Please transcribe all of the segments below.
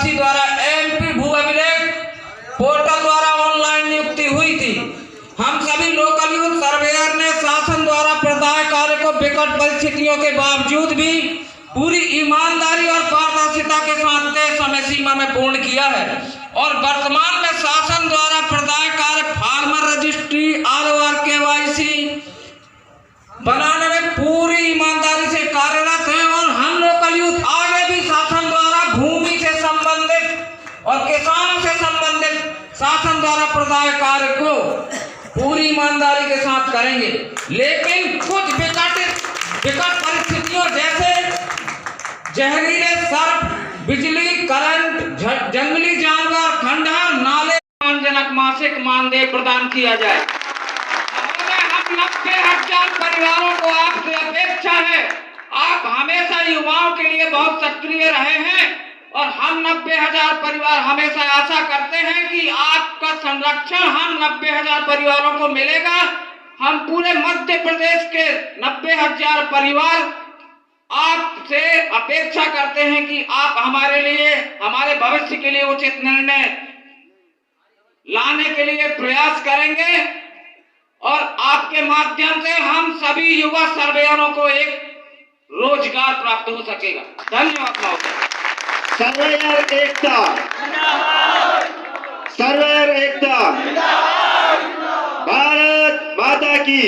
प्रत्याशी द्वारा एमपी भू अभिलेख पोर्टल द्वारा ऑनलाइन नियुक्ति हुई थी। हम सभी लोकल यूथ सर्वेयर ने शासन द्वारा प्रदाय कार्य को विकट परिस्थितियों के बावजूद भी पूरी ईमानदारी और पारदर्शिता के साथ तय समय सीमा में पूर्ण किया है और वर्तमान में शासन द्वारा प्रदाय कार्य फार्मर रजिस्ट्री ROR KYC बनाने में पूरी ईमानदारी से कार्यरत है और हम लोकल यूथ आगे भी शासन द्वारा भूमि से संबंधित और किसानों से संबंधित शासन द्वारा प्रदाय कार्य को पूरी ईमानदारी के साथ करेंगे। लेकिन कुछ विकट परिस्थितियों जैसे जहरीले सर्प, बिजली, करंट, जंगली जानवर, खंडहर, नाले अपमानजनक मासिक मानदेय प्रदान किया जाए। हम 90,000 परिवारों को आपसे अपेक्षा है, आप हमेशा युवाओं के लिए बहुत सक्रिय रहे हैं और हम 90,000 परिवार हमेशा आशा करते हैं कि आपका संरक्षण हम 90,000 परिवारों को मिलेगा। हम पूरे मध्य प्रदेश के 90,000 परिवार आपसे अपेक्षा करते हैं कि आप हमारे लिए, हमारे भविष्य के लिए उचित निर्णय लाने के लिए प्रयास करेंगे और आपके माध्यम से हम सभी युवा सर्वेयरों को एक रोजगार प्राप्त हो सकेगा। धन्यवाद महोदय। सर्वेयर एकता, सर्वेयर एकता, भारत माता की।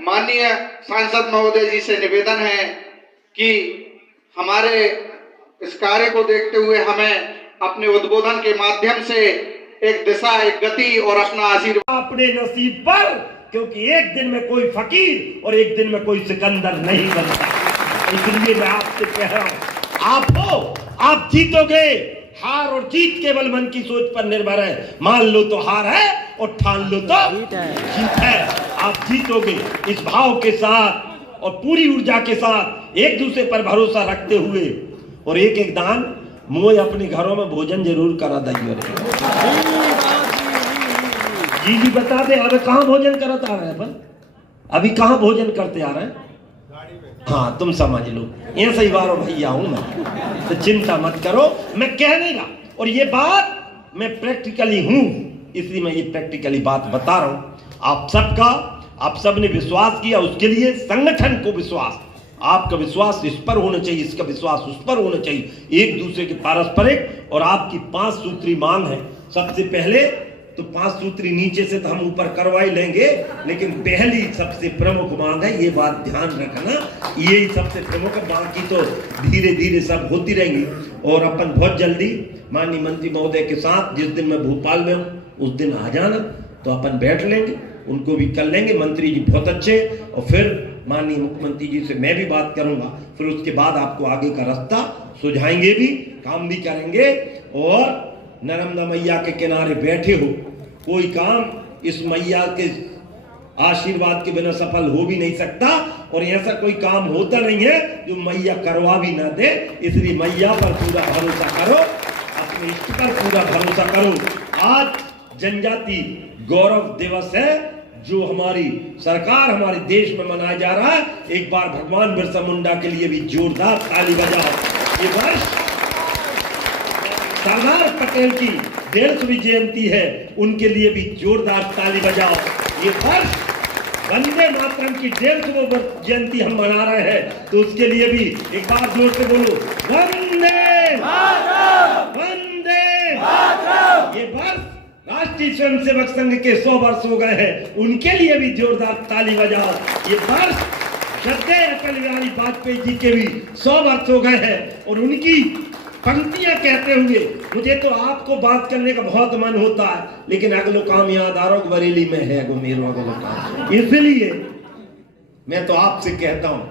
माननीय सांसद महोदय जी से निवेदन है कि हमारे इस कार्य को देखते हुए हमें अपने उद्बोधन के माध्यम से एक दिशा, एक गति और अपना आशीर्वाद अपने नसीब पर, क्योंकि एक दिन में कोई फकीर और एक दिन में कोई सिकंदर नहीं बनता। इसलिए मैं आपसे कह रहा हूं, आप हो, आप जीतोगे। हार और जीत केवल मन की सोच पर निर्भर है। मान लो तो हार है और ठान लो तो जीत है। आप जीतोगे इस भाव के साथ और पूरी ऊर्जा के साथ, एक दूसरे पर भरोसा रखते हुए। और एक एक दान मुझे अपने घरों में भोजन जरूर करा दिए। जी बता दे, अभी कहाँ भोजन करता आ रहे हैं? अभी कहाँ भोजन करते आ रहे हैं? हाँ, तुम समझ लो, ये सही बार भैया हूं मैं, तो चिंता मत करो। मैं कह नहीं रहा, और ये बात मैं प्रैक्टिकली हूं, इसलिए मैं ये प्रैक्टिकली बात बता रहा हूं। आप सबका, आप सब ने विश्वास किया, उसके लिए संगठन को विश्वास, आपका विश्वास इस पर होना चाहिए, इसका विश्वास उस पर होना चाहिए, एक दूसरे के पारस्परिक। और आपकी 5 सूत्री मांग है। सबसे पहले तो 5 सूत्री नीचे से तो हम ऊपर करवा ही लेंगे, लेकिन पहली सबसे प्रमुख मांग है, ये बात ध्यान रखना, यही सबसे प्रमुख है। बाकी तो धीरे धीरे सब होती रहेंगी। और अपन बहुत जल्दी माननीय मंत्री महोदय के साथ, जिस दिन मैं भोपाल में हूँ उस दिन आ जाना, तो अपन बैठ लेंगे, उनको भी कर लेंगे। मंत्री जी बहुत अच्छे, और फिर माननीय मुख्यमंत्री जी से मैं भी बात करूंगा। फिर उसके बाद आपको आगे का रास्ता सुझाएंगे भी, काम भी करेंगे। और नर्मदा मैया के किनारे बैठे हो, कोई काम इस मैया के आशीर्वाद के बिना सफल हो भी नहीं सकता, और ऐसा कोई काम होता नहीं है जो मैया करवा भी ना दे। इसलिए मैया पर पूरा भरोसा करो, अपने इष्ट पर पूरा भरोसा करो। आज जनजाति गौरव दिवस है, जो हमारी सरकार, हमारे देश में मनाया जा रहा है। एक बार भगवान बिरसा मुंडा के लिए भी जोरदार ताली बजाओ। ये वर्ष सरदार पटेल की 150वीं जयंती है, उनके लिए भी जोरदार ताली बजाओ। ये वर्ष वंदे मातरम की 150वीं जयंती हम मना रहे हैं, तो उसके लिए भी एक बार जोर से बोलो, वंदे मातरम, वंदे मातरम। ये वर्ष राष्ट्रीय स्वयंसेवक संघ के 100 वर्ष हो गए हैं, उनके लिए भी जोरदार ताली बजाओ। ये वर्ष श्रद्धेय अटल बिहारी वाजपेयी जी के भी 100 वर्ष हो गए हैं, और उनकी पंक्तियां कहते हुए मुझे तो आपको बात करने का बहुत मन होता है, लेकिन अगलो काम याद आ रहा बरेली में है गो मेरो अगलो काम। इसलिए मैं तो आपसे कहता हूं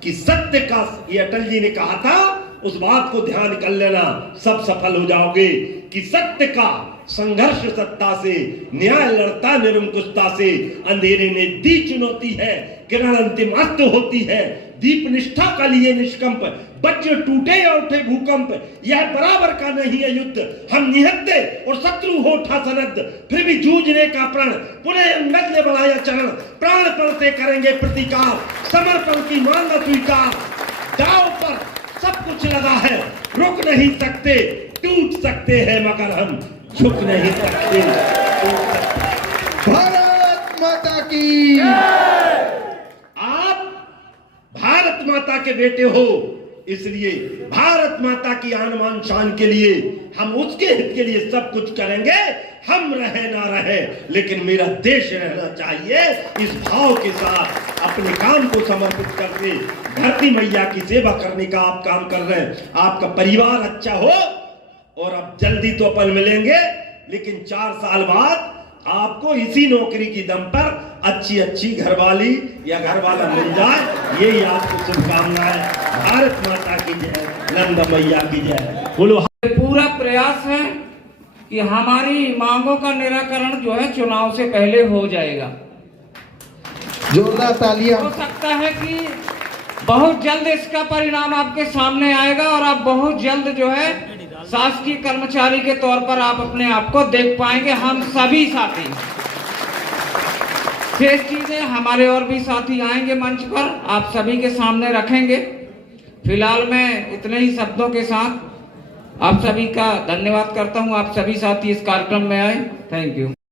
कि सत्य का, ये अटल जी ने कहा था, उस बात को ध्यान कर लेना, सब सफल हो जाओगे। कि सत्य का संघर्ष सत्ता से, न्याय लड़ता निरंकुशता से, अंधेरे ने दी चुनौती है, किरण अंतिम अस्त होती है, दीप निष्ठा का लिए निष्कंप, वज्र टूटे या उठे भूकंप, यह बराबर का नहीं है युद्ध, हम निहत्ते और शत्रु हो उठा सनद्ध, फिर भी जूझने का प्रण, पुनः अंगद ने बढ़ाया चरण, प्राणपण से करेंगे प्रतिकार, समर्पण की मांग स्वीकार, दांव पर सब कुछ लगा है, रुक नहीं सकते, टूट सकते हैं मगर हम झुक नहीं सकते। भारत माता की। आप भारत माता के बेटे हो, इसलिए भारत माता की आन बान शान के लिए हम उसके हित के लिए सब कुछ करेंगे। हम रहे ना रहे लेकिन मेरा देश रहना चाहिए। इस भाव के साथ अपने काम को समर्पित करके धरती मैया की सेवा करने का आप काम कर रहे हैं। आपका परिवार अच्छा हो और अब जल्दी तो अपन मिलेंगे, लेकिन 4 साल बाद आपको इसी नौकरी की दम पर अच्छी घरवाली या घरवाला मिल जाए, यही आपको शुभकामनाएं। भारत माता की जय, नंदा मैया की जय। बोलो। पूरा प्रयास है कि हमारी मांगों का निराकरण जो है चुनाव से पहले हो जाएगा। जोरदार तालियां। हो सकता है कि बहुत जल्द इसका परिणाम आपके सामने आएगा और आप बहुत जल्द जो है शासकीय कर्मचारी के तौर पर आप अपने आप को देख पाएंगे। हम सभी साथी, शेष चीजें हमारे और भी साथी आएंगे मंच पर, आप सभी के सामने रखेंगे। फिलहाल मैं इतने ही शब्दों के साथ आप सभी का धन्यवाद करता हूं। आप सभी साथी इस कार्यक्रम में आए। Thank you.